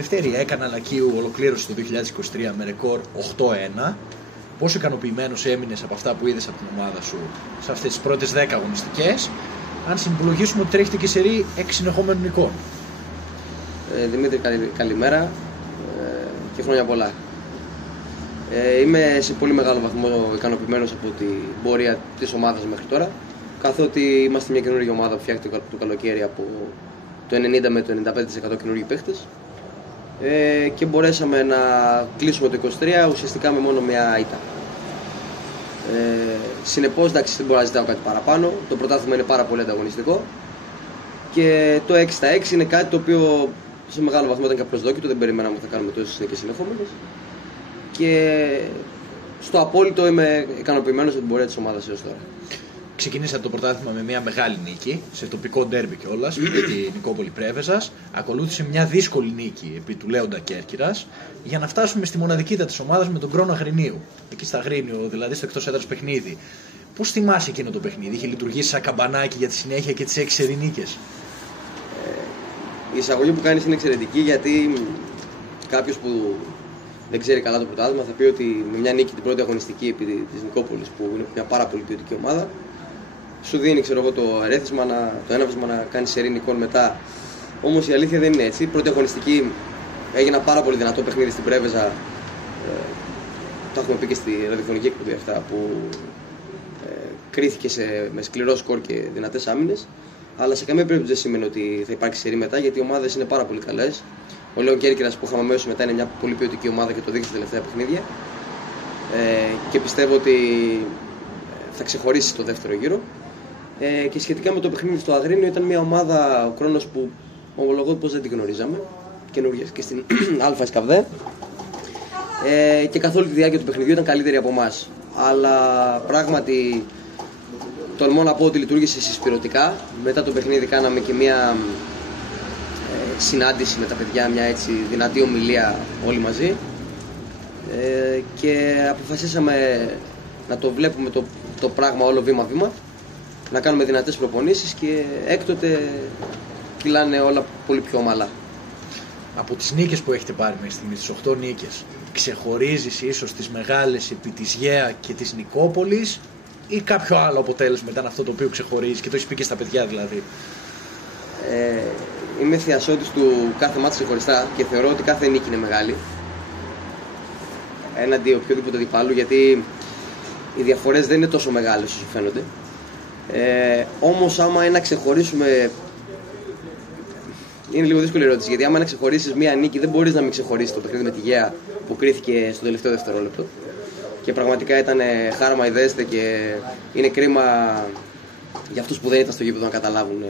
Λευτέρη, έκανα Λακίου ολοκλήρωση το 2023 με ρεκόρ 8-1. Πόσο ικανοποιημένος έμεινες από αυτά που είδες από την ομάδα σου σε αυτές τις πρώτες 10 αγωνιστικές, αν συμπολογίσουμε ότι τρέχετε και σερί 6 συνεχόμενων νικών? Δημήτρη, καλημέρα και χρόνια πολλά. Είμαι σε πολύ μεγάλο βαθμό ικανοποιημένος από την πορεία της ομάδας μέχρι τώρα, καθότι είμαστε μια καινούργια ομάδα που φτιάχτηκε το καλοκαίρι από το 90 με το 95% καινούργιοι παίχτες, και μπορέσαμε να κλείσουμε το 23 ουσιαστικά με μόνο μια ήττα. Συνεπώς, εντάξει, δεν μπορώ να ζητάω κάτι παραπάνω. Το πρωτάθλημα είναι πάρα πολύ ανταγωνιστικό και το 6-6 είναι κάτι το οποίο σε μεγάλο βαθμό ήταν και απροσδόκητο. Δεν περιμέναμε ότι θα κάνουμε τόσες νίκες συνεχόμενες και στο απόλυτο είμαι ικανοποιημένος από την πορεία της ομάδας έως τώρα. Ξεκινήσατε το πρωτάθλημα με μια μεγάλη νίκη, σε τοπικό ντέρμπι κιόλας, με την Νικόπολη Πρέβεζας. Ακολούθησε μια δύσκολη νίκη επί του Λέοντα Κέρκυρας, για να φτάσουμε στη μοναδικότητα της ομάδας με τον Κρόνο Αγρινίου. Εκεί στα Αγρίνιο, δηλαδή στο εκτός έδρας παιχνίδι. Πώς θυμάσαι εκείνο το παιχνίδι? Είχε λειτουργήσει σαν καμπανάκι για τη συνέχεια και τις 6 σερί νίκες? Η εισαγωγή που κάνεις είναι εξαιρετική, γιατί κάποιος που δεν ξέρει καλά το πρωτάθλημα θα πει ότι με μια νίκη την πρώτη αγωνιστική επί της Νικόπολης, που είναι μια πάρα πολύ ποιοτική ομάδα, σου δίνει, ξέρω εγώ, το έναυσμα να κάνει σερί νικών μετά. Όμως η αλήθεια δεν είναι έτσι. Η πρώτη αγωνιστική έγινε ένα πάρα πολύ δυνατό παιχνίδι στην Πρέβεζα. Το έχουμε πει και στη ραδιοφωνική εκπομπή αυτά, που κρίθηκε με σκληρό σκορ και δυνατές άμυνες. Αλλά σε καμία περίπτωση δεν σημαίνει ότι θα υπάρξει σερί μετά, γιατί οι ομάδες είναι πάρα πολύ καλές. Ο Λέον Κέρκυρας που είχαμε αμέσως μετά είναι μια πολύ ποιοτική ομάδα και το δείχνει στα τελευταία παιχνίδια. Και πιστεύω ότι θα ξεχωρίσει το δεύτερο γύρο. Και σχετικά με το παιχνίδι στο Αγρίνιο, ήταν μια ομάδα, ο Κρόνος, που ομολογώ πως δεν την γνωρίζαμε, καινούργια και στην Α Σκαβδέ, και καθ' όλη τη διάρκεια του παιχνιδιού ήταν καλύτερη από εμάς. Αλλά πράγματι τολμώ να πω ότι λειτουργήσε συσπηρωτικά. Μετά το παιχνίδι κάναμε και μια συνάντηση με τα παιδιά, μια έτσι δυνατή ομιλία όλοι μαζί, και αποφασίσαμε να το βλέπουμε το πράγμα όλο βήμα-βήμα, να κάνουμε δυνατές προπονήσεις και έκτοτε κυλάνε όλα πολύ πιο ομαλά. Από τις νίκες που έχετε πάρει μέχρι στιγμής, τις 8 νίκες, ξεχωρίζεις ίσως τις μεγάλες επί της ΓΕΑ και της Νικόπολης, ή κάποιο άλλο αποτέλεσμα ήταν αυτό το οποίο ξεχωρίζει και το έχεις πει και στα παιδιά δηλαδή? Είμαι θειασότης του κάθε μάτς ξεχωριστά και θεωρώ ότι κάθε νίκη είναι μεγάλη έναντι οποιοδήποτε αντιπάλου, γιατί οι διαφορές δεν είναι τόσο μεγάλες όσο φαίνονται. Όμως άμα είναι να ξεχωρίσουμε, είναι λίγο δύσκολη ερώτηση, γιατί άμα να ξεχωρίσεις μία νίκη δεν μπορείς να μην ξεχωρίσεις το παιχνίδι με τη ΓΕΑ που κρίθηκε στο τελευταίο δευτερόλεπτο και πραγματικά ήταν χάρμα ιδέστε, και είναι κρίμα για αυτούς που δεν ήταν στο γήπεδο να καταλάβουν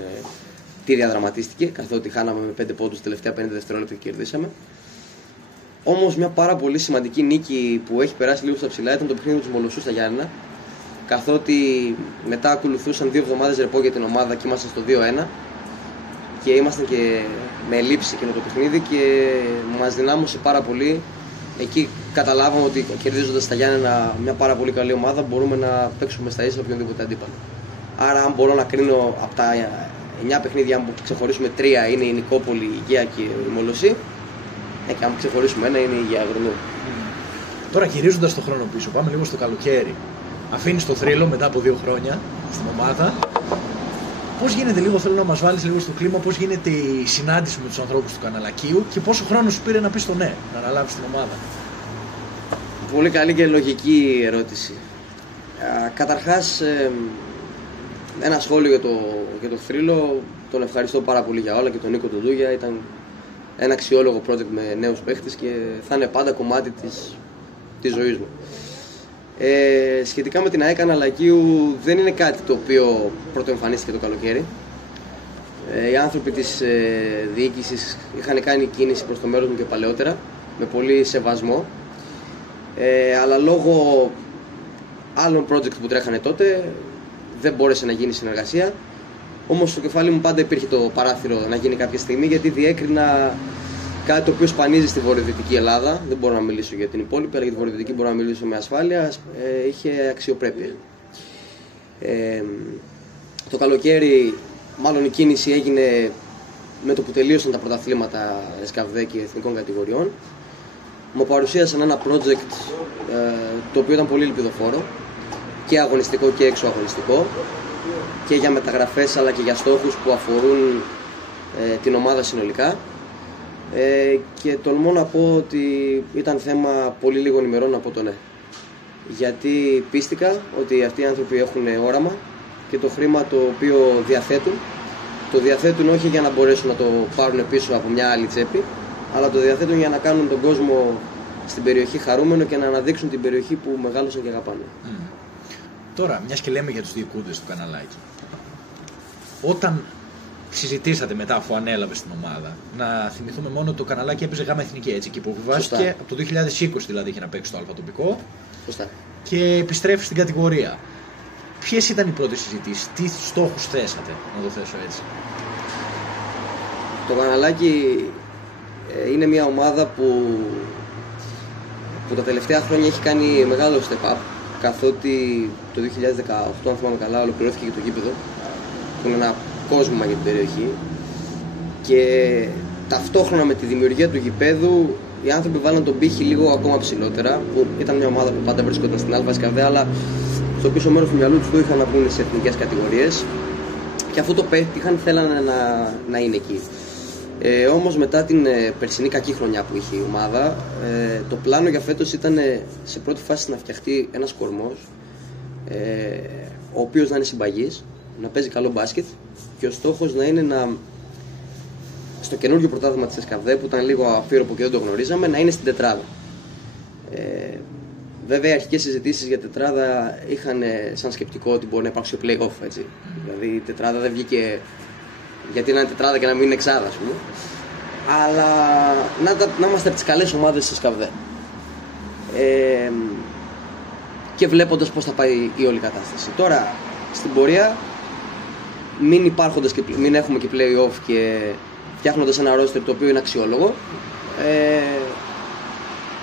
τι διαδραματίστηκε, καθότι χάναμε με 5 πόντους τελευταία 50 δευτερόλεπτα και κερδίσαμε. Όμως μια πάρα πολύ σημαντική νίκη που έχει περάσει λίγο στα ψηλά ήταν το παιχνίδι του Μολοσσού στα Γιάννενα, καθότι μετά ακολουθούσαν 2 εβδομάδες ρεπό για την ομάδα και ήμασταν στο 2-1 και ήμασταν και με ελλείψη εκείνο το παιχνίδι και μας δυνάμωσε πάρα πολύ. Εκεί καταλάβαμε ότι κερδίζοντας τα Γιάννενα μια πάρα πολύ καλή ομάδα μπορούμε να παίξουμε στα ίσα οποιονδήποτε αντίπαλο. Άρα αν μπορώ να κρίνω από τα 9 παιχνίδια, αν ξεχωρίσουμε 3 είναι η Νικόπολη, η Υγεία και η Μολοσσή, και αν ξεχωρίσουμε ένα είναι η Υγεία Αγρινού. Τώρα γυρίζοντας το χρόνο πίσω, πάμε λίγο στο καλοκαίρι. Αφήνεις το θρύλο μετά από 2 χρόνια στην ομάδα. Πώς γίνεται, λίγο θέλω να μας βάλεις λίγο στο κλίμα, πώς γίνεται η συνάντηση με τους ανθρώπους του Καναλακίου και πόσο χρόνο σου πήρε να πεις το ναι, να αναλάβεις την ομάδα? Πολύ καλή και λογική ερώτηση. Καταρχάς, ένα σχόλιο για το θρύλο. Τον ευχαριστώ πάρα πολύ για όλα και τον Νίκο τον Ντούγια. Ήταν ένα αξιόλογο project με νέους παίχτες και θα είναι πάντα κομμάτι της ζωής μου. Σχετικά με την ΑΕΚ Καναλακίου, δεν είναι κάτι το οποίο πρωτοεμφανίστηκε το καλοκαίρι. Οι άνθρωποι της διοίκησης είχαν κάνει κίνηση προς το μέρος μου και παλαιότερα, με πολύ σεβασμό, αλλά λόγω άλλων project που τρέχανε τότε δεν μπόρεσε να γίνει συνεργασία. Όμως στο κεφάλι μου πάντα υπήρχε το παράθυρο να γίνει κάποια στιγμή, γιατί διέκρινα κάτι το οποίο σπανίζει στη βορειοδυτική Ελλάδα. Δεν μπορώ να μιλήσω για την υπόλοιπη, αλλά για τη βορειοδυτική μπορώ να μιλήσω με ασφάλεια. Είχε αξιοπρέπεια. Το καλοκαίρι, μάλλον η κίνηση έγινε με το που τελείωσαν τα πρωταθλήματα ΕΣΚΑΒΔΕ και εθνικών κατηγοριών, μου παρουσίασαν ένα project το οποίο ήταν πολύ ελπιδοφόρο και αγωνιστικό και έξω αγωνιστικό και για μεταγραφές αλλά και για στόχους που αφορούν την ομάδα συνολικά, και τολμώ να πω ότι ήταν θέμα πολύ λίγων ημερών να πω το ναι, γιατί πίστηκα ότι αυτοί οι άνθρωποι έχουν όραμα και το χρήμα το οποίο διαθέτουν όχι για να μπορέσουν να το πάρουν πίσω από μια άλλη τσέπη, αλλά το διαθέτουν για να κάνουν τον κόσμο στην περιοχή χαρούμενο και να αναδείξουν την περιοχή που μεγάλωσαν και αγαπάνε. Τώρα, μιας και λέμε για τους διοικούντες του καναλάκι, όταν συζητήσατε μετά αφού ανέλαβες την ομάδα, να θυμηθούμε μόνο ότι το καναλάκι έπαιζε γάμα εθνική, έτσι, και υποβιβάστηκε από το 2020 δηλαδή είχε να παίξει το αλφα τοπικό. Σωστά. Και επιστρέφει στην κατηγορία. Ποιες ήταν οι πρώτες συζητήσεις, τι στόχους θέσατε, να το θέσω έτσι? Το καναλάκι είναι μια ομάδα που τα τελευταία χρόνια έχει κάνει μεγάλο step up, καθότι το 2018, αν θυμάμαι καλά, ολοκληρώθηκε και το γήπεδο, που είναι ένα κόσμημα για την περιοχή, και ταυτόχρονα με τη δημιουργία του γηπέδου οι άνθρωποι βάλαν τον πύχη λίγο ακόμα ψηλότερα, που ήταν μια ομάδα που πάντα βρίσκονταν στην ΑΕΣ ΕΣΚΑΒΔΕ, αλλά στο πίσω μέρος του μυαλού τους το είχαν να μπουν σε εθνικές κατηγορίες, και αφού το πέτυχαν θέλανε να είναι εκεί. Όμως μετά την περσινή κακή χρονιά που είχε η ομάδα, το πλάνο για φέτος ήταν σε πρώτη φάση να φτιαχτεί ένας κορμός, ο οποίος να είναι συμπαγής, να παίζει καλό μπάσκετ, και ο στόχος να είναι στο καινούργιο πρωτάθλημα της ΕΣΚΑΒΔΕ, που ήταν λίγο αφήρωπο και δεν το γνωρίζαμε, να είναι στην τετράδα. Βέβαια οι αρχικές συζητήσεις για τετράδα είχαν σαν σκεπτικό ότι μπορεί να υπάρξει play-off, έτσι. Δηλαδή η τετράδα δεν βγήκε γιατί να είναι τετράδα και να μην είναι εξάδα, ας πούμε. Αλλά να είμαστε από τις καλές ομάδες της ΕΣΚΑΒΔΕ. Και βλέποντας πώς θα πάει η όλη κατάσταση. Τώρα, στην πορεία, μην έχουμε και play-off και φτιάχνοντας ένα roster το οποίο είναι αξιόλογο,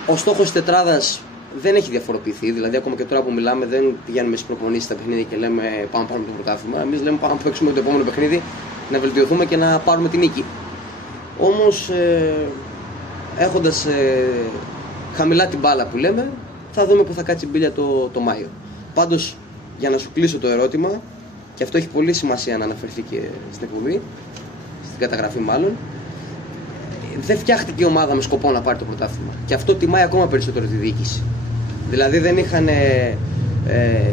ο στόχος της τετράδας δεν έχει διαφοροποιηθεί. Δηλαδή, ακόμα και τώρα που μιλάμε, δεν πηγαίνουμε στις προπονήσεις στα παιχνίδια και λέμε πάμε να πάρουμε το πρωτάθλημα. Εμείς λέμε πάμε να παίξουμε το επόμενο παιχνίδι, να βελτιωθούμε και να πάρουμε την νίκη. Όμως, έχοντας χαμηλά την μπάλα που λέμε, θα δούμε που θα κάτσει η μπίλια το Μάιο. Πάντως, για να σου κλείσω το ερώτημα, και αυτό έχει πολύ σημασία να αναφερθεί και στην εκπομπή, στην καταγραφή μάλλον, δεν φτιάχτηκε η ομάδα με σκοπό να πάρει το πρωτάθλημα. Και αυτό τιμάει ακόμα περισσότερο τη διοίκηση. Δηλαδή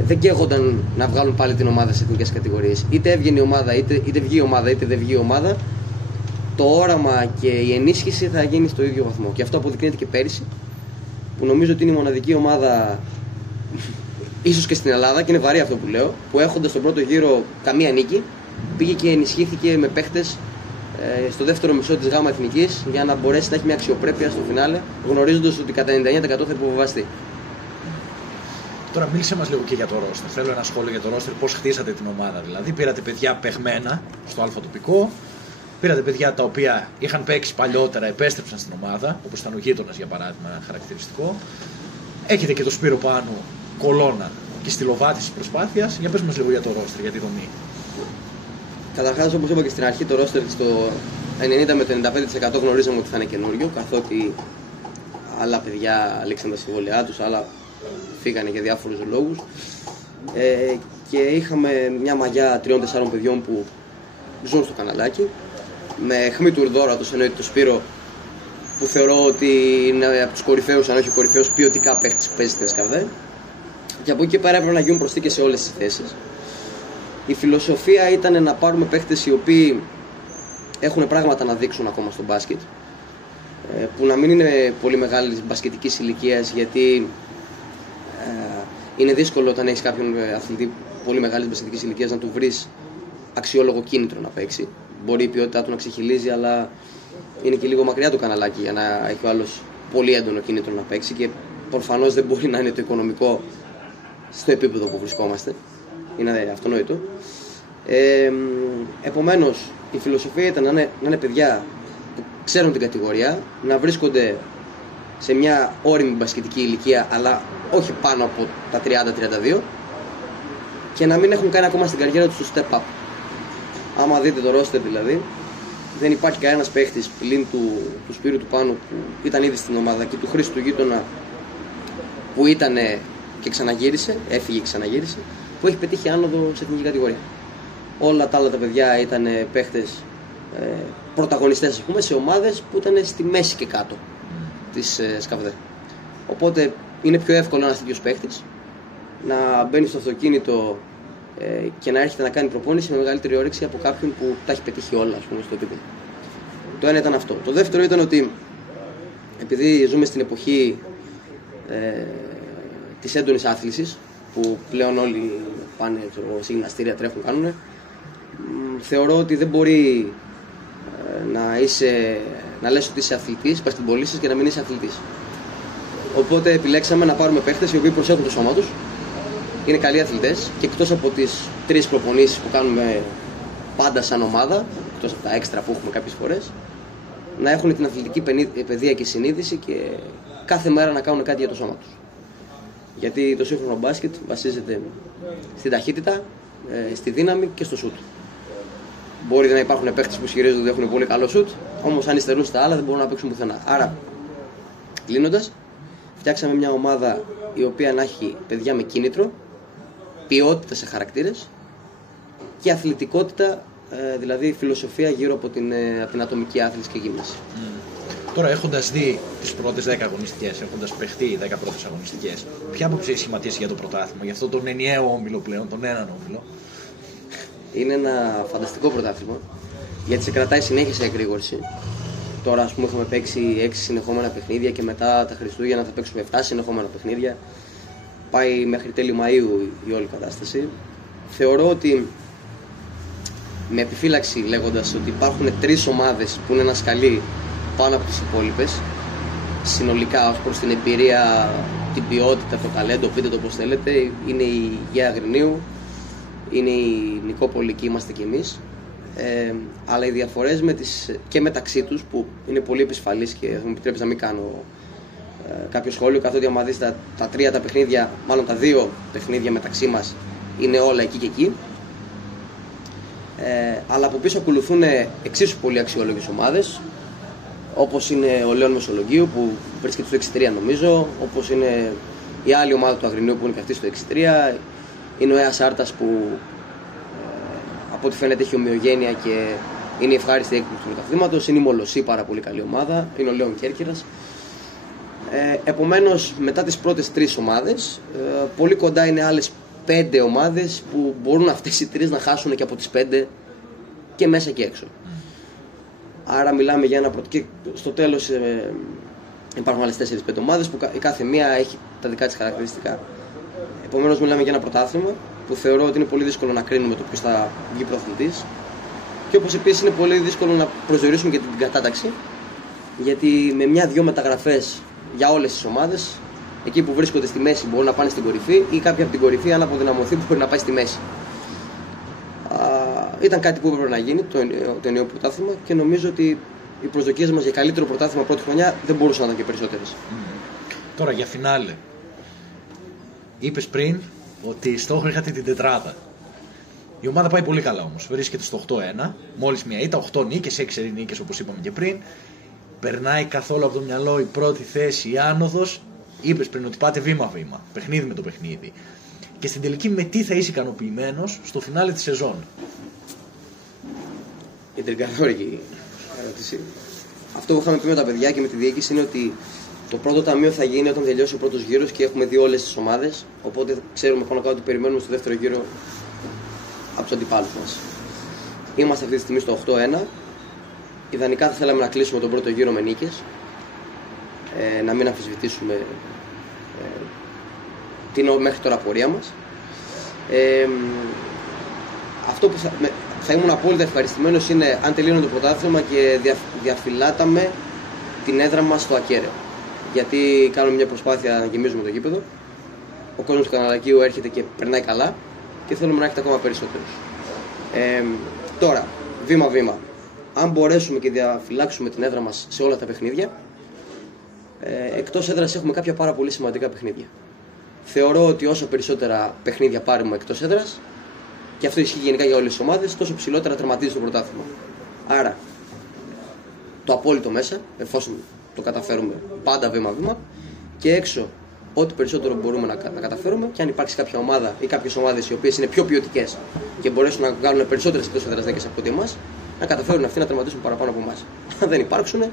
δεν καίγονταν να βγάλουν πάλι την ομάδα σε εθνικές κατηγορίες. Είτε έβγαινε η ομάδα, είτε βγει η ομάδα, είτε δεν βγει η ομάδα, το όραμα και η ενίσχυση θα γίνει στο ίδιο βαθμό. Και αυτό αποδεικνύεται και πέρυσι, που νομίζω ότι είναι η μοναδική ομάδα, ίσως και στην Ελλάδα, και είναι βαρύ αυτό που λέω, που έχοντας τον πρώτο γύρο καμία νίκη, πήγε και ενισχύθηκε με παίχτες στο δεύτερο μισό της ΓΑΜΑ Εθνικής για να μπορέσει να έχει μια αξιοπρέπεια στο φινάλε, γνωρίζοντας ότι κατά 99% θα υποβιβαστεί. Τώρα μίλησε μας λίγο και για το ρόστερ. Θέλω ένα σχόλιο για το ρόστερ, πώς χτίσατε την ομάδα. Δηλαδή, πήρατε παιδιά παιγμένα στο αλφα τοπικό, πήρατε παιδιά τα οποία είχαν παίξει παλιότερα, επέστρεψαν στην ομάδα, όπως ήταν ο γείτονας για παράδειγμα, ένα χαρακτηριστικό. Έχετε και το Σπύρο Πάνου, κολόνα και στυλοβάτη της προσπάθειας. Για πες μας λίγο για το ρόστερ, για τη δομή. Καταρχάς, όπως είπα και στην αρχή, το ρόστερ στο 90 με το 95% γνωρίζαμε ότι θα είναι καινούριο, καθότι άλλα παιδιά λήξαν τα συμβόλαιά τους, άλλα φύγανε για διάφορους λόγους, και είχαμε μια μαγιά 3-4 παιδιών που ζουν στο καναλάκι, με Χμή Τουρδόρατος, εννοείται το Σπύρο, που θεωρώ ότι είναι από τους κορυφαίους, αν όχι ο κορυφαίος ποιοτικά παίχτης που παίζει στην ΕΣΚΑΒΔΕ, και από εκεί και πέρα έπρεπε να γίνουν προσθήκες σε όλες τις θέσεις. Η φιλοσοφία ήταν να πάρουμε παίχτες οι οποίοι έχουν πράγματα να δείξουν ακόμα στο μπάσκετ, που να μην είναι πολύ μεγάλης μπασκετικής ηλικίας, γιατί είναι δύσκολο όταν έχεις κάποιον αθλητή πολύ μεγάλης μπασκετικής ηλικίας να του βρεις αξιόλογο κίνητρο να παίξει. Μπορεί η ποιότητά του να ξεχυλίζει, αλλά είναι και λίγο μακριά το καναλάκι για να έχει ο άλλος πολύ έντονο κίνητρο να παίξει, και προφανώς δεν μπορεί να είναι το οικονομικό στο επίπεδο που βρισκόμαστε. Είναι αυτονόητο. Επομένως, η φιλοσοφία ήταν να είναι παιδιά που ξέρουν την κατηγορία, να βρίσκονται σε μια όριμη μπασκετική ηλικία, αλλά όχι πάνω από τα 30-32, και να μην έχουν κάνει ακόμα στην καριέρα τους το step up. Άμα δείτε το roster δηλαδή, δεν υπάρχει κανένας παίχτης πλην του Σπύρου του Πάνου που ήταν ήδη στην ομάδα και του Χρήστου του Γείτονα που ήταν και ξαναγύρισε, έφυγε και ξαναγύρισε, που έχει πετύχει άνοδο σε εθνική κατηγορία. Όλα τα άλλα τα παιδιά ήταν παίχτες πρωταγωνιστές, ας πούμε, σε ομάδες που ήταν στη μέση και κάτω της ΣΚΑΒΔΕ. Οπότε είναι πιο εύκολο ένας τέτοιος παίχτης να μπαίνει στο αυτοκίνητο και να έρχεται να κάνει προπόνηση με μεγαλύτερη όρεξη από κάποιον που τα έχει πετύχει όλα, ας πούμε, στο επίπεδο. Το ένα ήταν αυτό. Το δεύτερο ήταν ότι επειδή ζούμε στην εποχή της έντονης άθλησης, που πλέον όλοι πάνε σε γυμναστήρια, τρέχουν, κάνουν, θεωρώ ότι δεν μπορεί να λες ότι είσαι αθλητής, μπασκετμπολίστας και να μην είσαι αθλητής. Οπότε επιλέξαμε να πάρουμε παίχτες οι οποίοι προσέχουν το σώμα τους, είναι καλοί αθλητές και εκτός από τις 3 προπονήσεις που κάνουμε πάντα σαν ομάδα, εκτός από τα έξτρα που έχουμε κάποιες φορές, να έχουν την αθλητική παιδεία και συνείδηση και κάθε μέρα να κάνουν κάτι για το σώμα τους. Γιατί το σύγχρονο μπάσκετ βασίζεται στην ταχύτητα, στη δύναμη και στο σουτ. Μπορεί να υπάρχουν παίχτες που ισχυρίζονται ότι έχουν πολύ καλό σουτ, όμως αν υστερούν στα άλλα δεν μπορούν να παίξουν πουθενά. Άρα, κλείνοντας, φτιάξαμε μια ομάδα η οποία να έχει παιδιά με κίνητρο, ποιότητα σε χαρακτήρες και αθλητικότητα, δηλαδή φιλοσοφία γύρω από την ατομική άθληση και γύμναση. Τώρα, έχοντας δει τις πρώτες 10 αγωνιστικές, έχοντας παιχτεί οι 10 πρώτες αγωνιστικές, ποια άποψη έχει σχηματίσει για το πρωτάθλημα, για αυτόν τον ενιαίο όμιλο πλέον, τον έναν όμιλο? Είναι ένα φανταστικό πρωτάθλημα, γιατί σε κρατάει συνέχεια σε εκρήγορση. Τώρα, ας πούμε, έχουμε παίξει 6 συνεχόμενα παιχνίδια και μετά τα Χριστούγεννα θα παίξουμε 7 συνεχόμενα παιχνίδια. Πάει μέχρι τέλη Μαΐου η όλη κατάσταση. Θεωρώ ότι, με επιφύλαξη λέγοντας ότι υπάρχουν 3 ομάδες που είναι ένα σκαλί πάνω από τις υπόλοιπες, συνολικά ως προς την εμπειρία, την ποιότητα, το ταλέντο, πείτε το πώς θέλετε, είναι η Γέα Αγρινίου, είναι η Νικόπολη και είμαστε κι εμείς. Αλλά οι διαφορές και μεταξύ τους, που είναι πολύ επισφαλείς και θα μου επιτρέψει να μην κάνω κάποιο σχόλιο, καθότι άμα δεις τα 3 τα παιχνίδια, μάλλον τα 2 παιχνίδια μεταξύ μας, είναι όλα εκεί και εκεί. Αλλά από πίσω ακολουθούν εξίσου πολύ αξιόλογες ομάδες, όπως είναι ο Λέων Μεσολογγίου που βρίσκεται στο 6-3 νομίζω, όπως είναι η άλλη ομάδα του Αγρινίου που είναι και αυτή στο 6-3, είναι ο Αίας Άρτας που από ό,τι φαίνεται έχει ομοιογένεια και είναι η ευχάριστη έκπληξη του πρωταθλήματος, είναι η Μολοσσή, πάρα πολύ καλή ομάδα, είναι ο Λέων Κέρκυρας. Επομένως, μετά τις πρώτες 3 ομάδες, πολύ κοντά είναι άλλες 5 ομάδες που μπορούν αυτές οι 3 να χάσουν και από τις 5 και μέσα και έξω. Άρα μιλάμε για ένα και στο τέλος υπάρχουν άλλες 4-5 ομάδες που η κάθε μία έχει τα δικά της χαρακτηριστικά. Επομένως μιλάμε για ένα πρωτάθλημα που θεωρώ ότι είναι πολύ δύσκολο να κρίνουμε το ποιος θα βγει πρωταθλητής και όπως επίσης είναι πολύ δύσκολο να προσδιορίσουμε και την κατάταξη, γιατί με 1-2 μεταγραφές για όλες τις ομάδες, εκεί που βρίσκονται στη μέση μπορούν να πάνε στην κορυφή ή κάποιοι από την κορυφή, αν αποδυναμωθεί, μπορεί να πάει στη μέση. Ήταν κάτι που έπρεπε να γίνει, το ενιαίο πρωτάθλημα, και νομίζω ότι οι προσδοκίες μας για καλύτερο πρωτάθλημα πρώτη χρονιά δεν μπορούσαν να ήταν και περισσότερες. Τώρα για φινάλε. Είπες πριν ότι στόχο είχατε την τετράδα. Η ομάδα πάει πολύ καλά όμως. Βρίσκεται στο 8-1, μόλις μια ήττα, 8 νίκες, 6 νίκες όπως είπαμε και πριν. Περνάει καθόλου από το μυαλό η πρώτη θέση, η άνοδος. Είπες πριν ότι πάτε βήμα-βήμα, παιχνίδι με το παιχνίδι. Και στην τελική με τι θα είσαι ικανοποιημένος στο φινάλε της σεζόν? Η τριγκαδόρικη ερώτηση. Αυτό που είχαμε πει με τα παιδιά και με τη διοίκηση είναι ότι το πρώτο ταμείο θα γίνει όταν τελειώσει ο πρώτος γύρος και έχουμε δει όλες τις ομάδες. Οπότε ξέρουμε πάνω κάτω ότι περιμένουμε στο δεύτερο γύρο από τους αντιπάλους μας. Είμαστε αυτή τη στιγμή στο 8-1. Ιδανικά θα θέλαμε να κλείσουμε τον πρώτο γύρο με νίκες. Να μην αμφισβητήσουμε την μέχρι τώρα πορεία μας. Αυτό που θα ήμουν απόλυτα ευχαριστημένος είναι αν τελείωνε το πρωτάθλημα και διαφυλάταμε την έδρα μας στο ακέραιο. Γιατί κάνουμε μια προσπάθεια να γεμίζουμε το γήπεδο. Ο κόσμος του Καναλακίου έρχεται και περνάει καλά και θέλουμε να έρχεται ακόμα περισσότερους. Τώρα, βήμα-βήμα. Αν μπορέσουμε και διαφυλάξουμε την έδρα μας σε όλα τα παιχνίδια, εκτός έδρας έχουμε κάποια πάρα πολύ σημαντικά παιχνίδια. Θεωρώ ότι όσο περισσότερα παιχνίδια πάρουμε εκτός έδρας, και αυτό ισχύει γενικά για όλες τις ομάδες, τόσο ψηλότερα τερματίζει το πρωτάθλημα. Άρα, το απόλυτο μέσα, εφόσον το καταφέρουμε πάντα βήμα-βήμα, και έξω ό,τι περισσότερο μπορούμε να καταφέρουμε. Και αν υπάρξει κάποια ομάδα ή κάποιες ομάδες οι οποίες είναι πιο ποιοτικές και μπορέσουν να βγάλουν περισσότερες εκτός έδρας νίκες από ότι εμάς, να καταφέρουν αυτοί να τερματίσουν παραπάνω από εμάς. Αν δεν υπάρξουν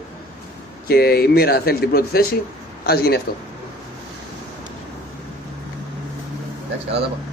και η μοίρα θέλει την πρώτη θέση, ας γίνει αυτό. Εντάξει, καλά τα πάω.